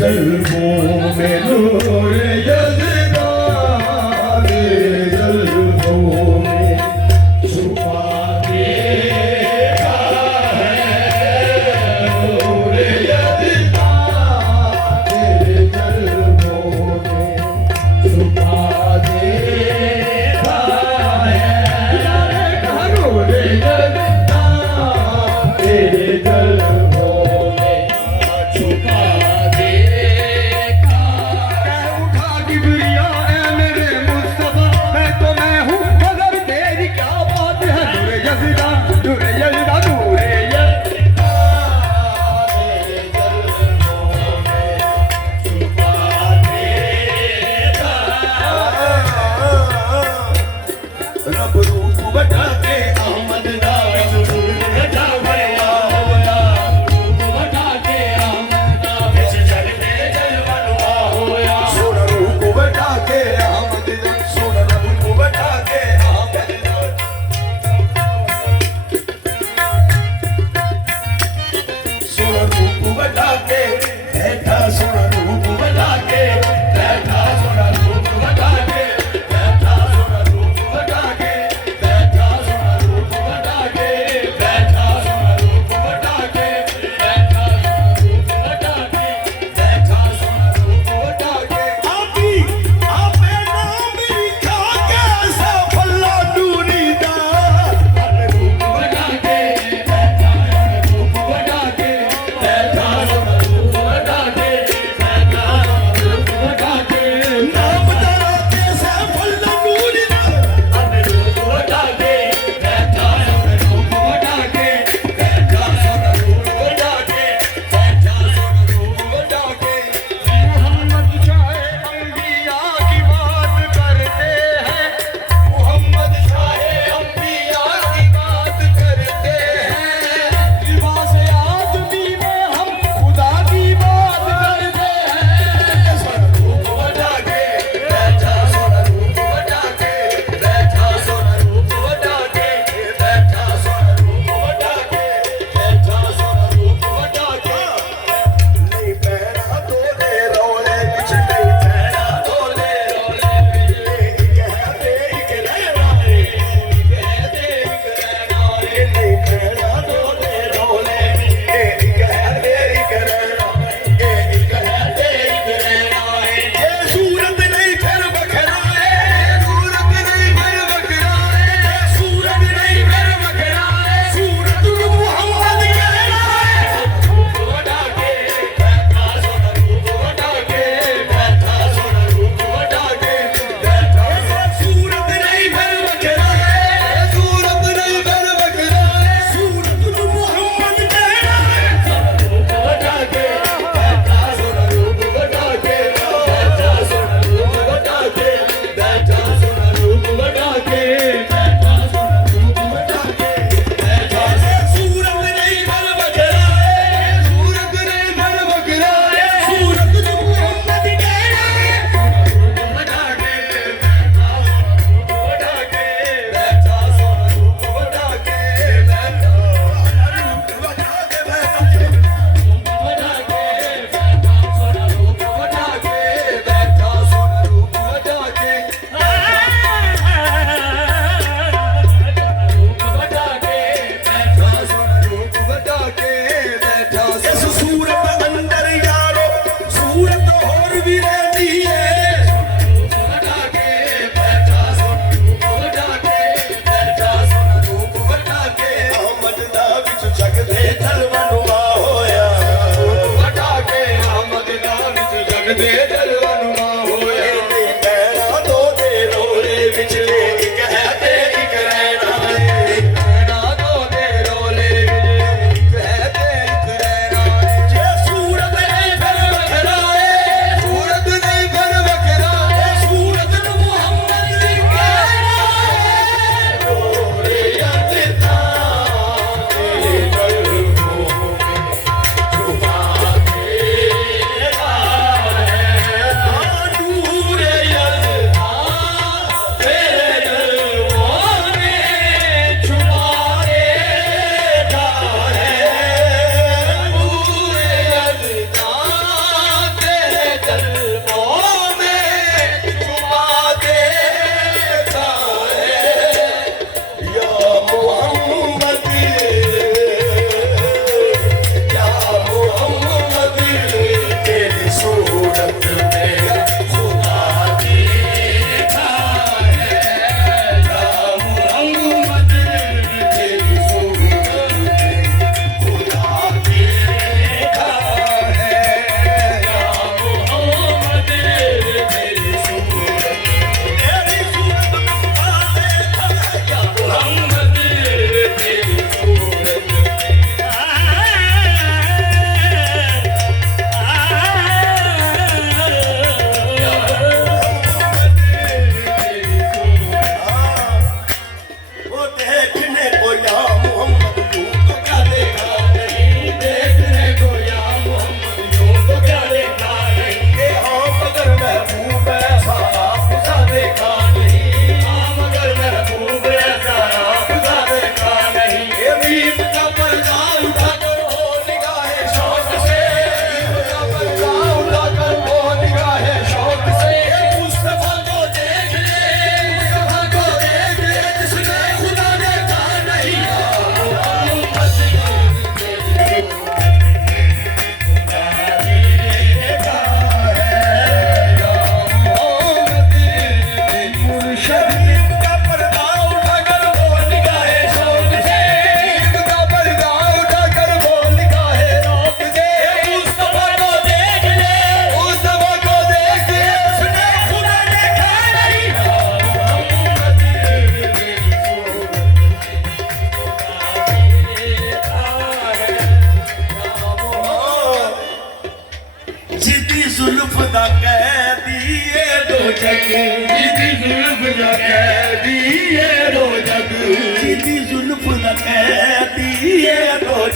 जल्बों में नूर यज़दा तेरे जल्बों में छुपा देखा है नूर यज़दा तेरे जल्बों में छुपा देखा है नूर यज़दा तेरे जल्बों में छुपा देखा। कह उठा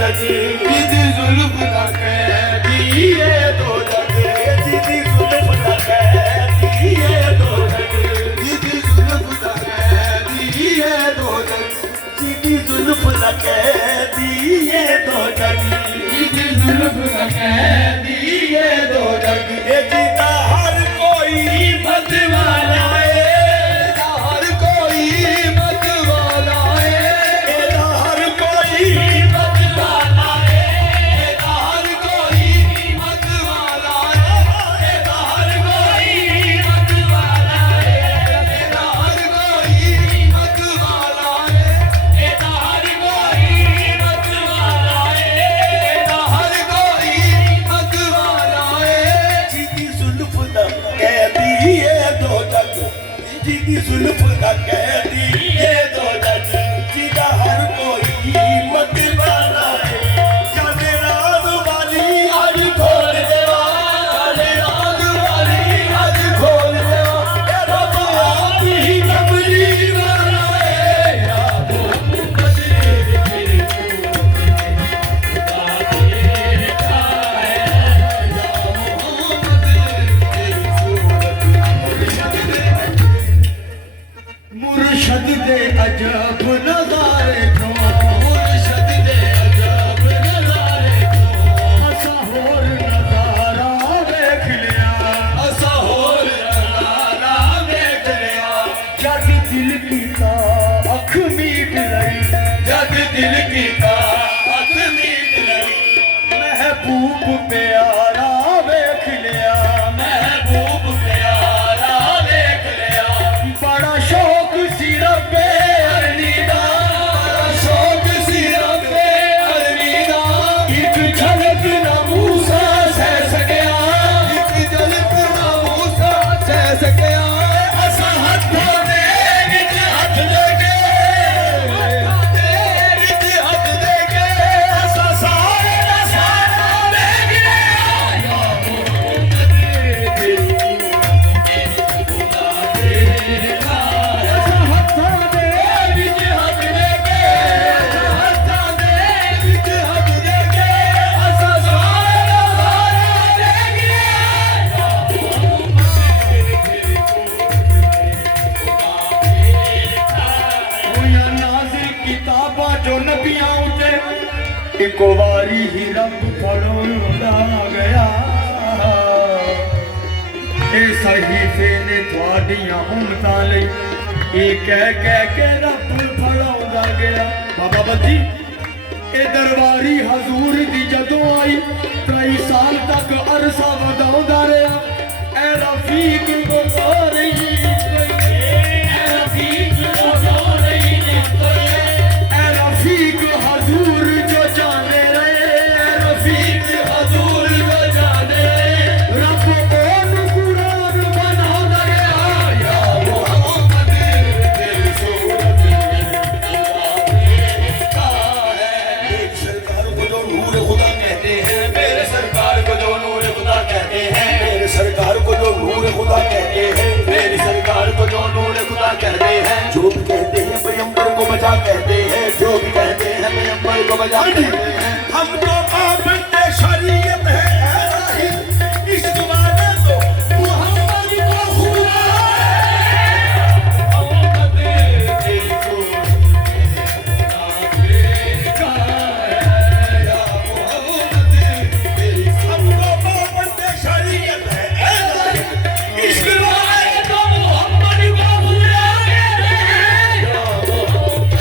जग जिदी जुल्फ का कैदी ये दो जग जिदी जुल्फ का कैदी ये दो जग जिदी जुल्फ का कैदी ये दो जग जिदी जुल्फ का कैदी ये दो जग जिदी जुल्फ का कैदी ये दो जग ये जीता हर कोई मत वाला जुल्फ का कैदी ये दो जग जिदा हर कोई मत वाला है जाने रात वाली आज खोल देवा जाने रात वाली आज खोल देवा रब आप ही कमली वाला है या वो बदले फिर खुदा देखा है या मुर्शद दे अजब नज़ारे को मुर्शद दे अजब नज़ारे को असा होर नज़ारा देख लिया असा होर नज़ारा देख लिया जग दिल की ता अख मीट लई जग दिल की ता अख मीट लई महबूब प्यारा देख लिया महबूब प्यारा देख लिया बड़ा शौक सिर्फ अरनीदा शौक सिर्फ अरनीदा एक झलक ना मूसा सह सकिया एक झलक ना मूसा सह सकिया असा हत्थों दे विच हथ लेके हथ लेके असा सारे दा सारा ले गया या मोहम्मद तेरी जो नबियां उते इको वारी ही रब फड़ोंदा गया ए सहीफे ने थोड़ियां उम्मतां लई ए कह के रब फड़ोंदा गया बाबा बद्दी ए दरबारी हजूर दी जदों आई 23 साल तक अरसा वधाउंदा रहा ए रफीक को रही रफीक हजूर जो जाने रहे रफीक हजूर जो जाने रब कौन कुरान बना गया या मोहम्मद तेरी सूरत मेरी सरकार को जो नूर खुदा कहते हैं मेरे सरकार को जो नूर खुदा कहते हैं मेरे सरकार को जो नूर खुदा कहते हैं मेरी सरकार को जो नूर खुदा कहते हैं जो भी कहते हैं पैगंबर को बचा कहते हैं जो भी कहते हैं पैगंबर को बचा कहते हैं हम तो पाबंद शरीयत है इस जमाने तो मोहम्मद को खुदा मोहम्मद तेरी को देखा है या मोहम्मद तेरी हम तो पाबंद शरीयत है इस जमाने तो मोहम्मद को खुदा या मोहम्मद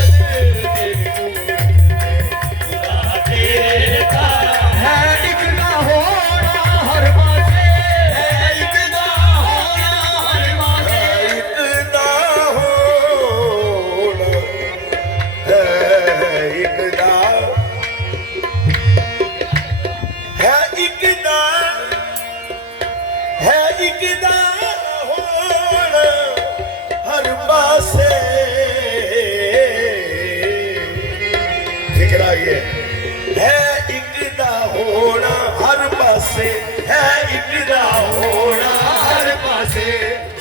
पासे है एक दा होना हर पासे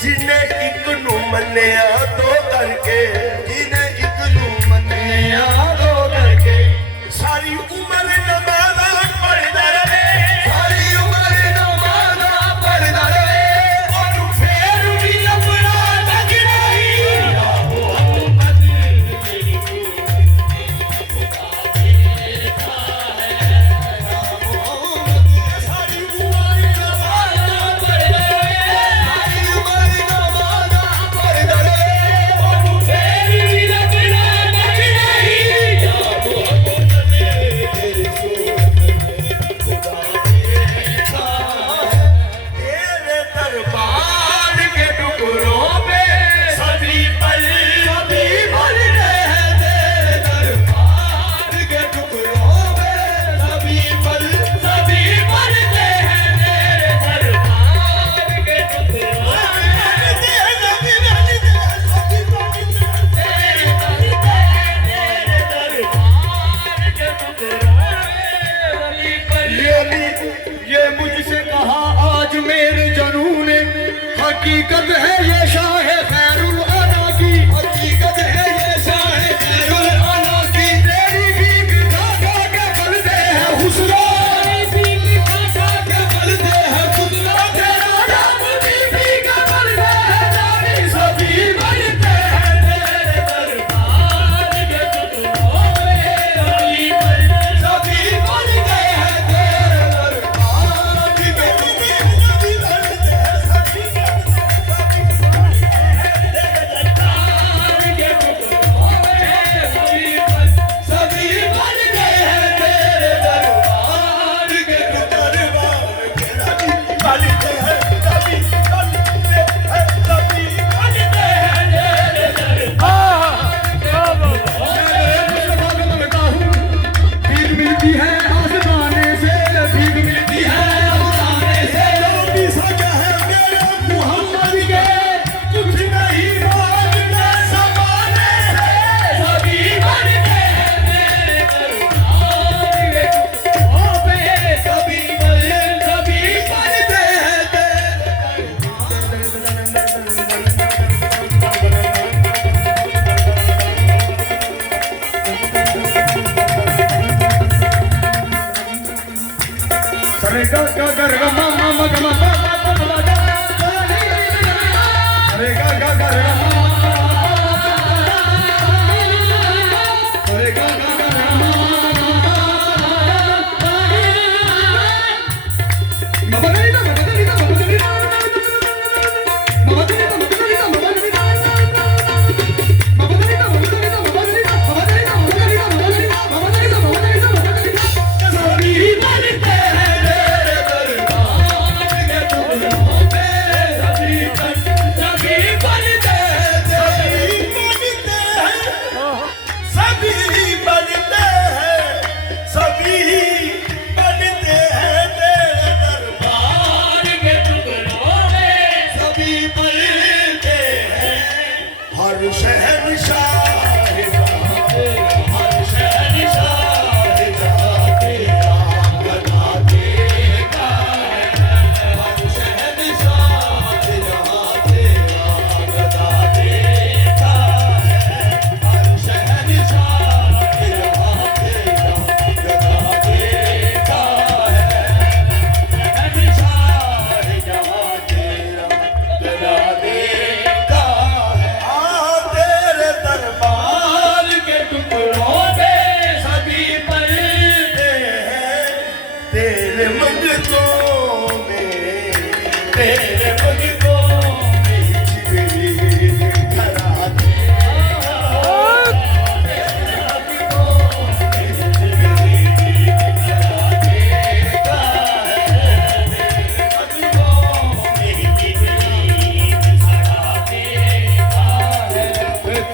जिन्हें एक नू मन्निया दो करके जिन्हें एक नू मन्निया दो करके सारी उम्र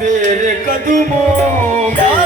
तेरे कदमों में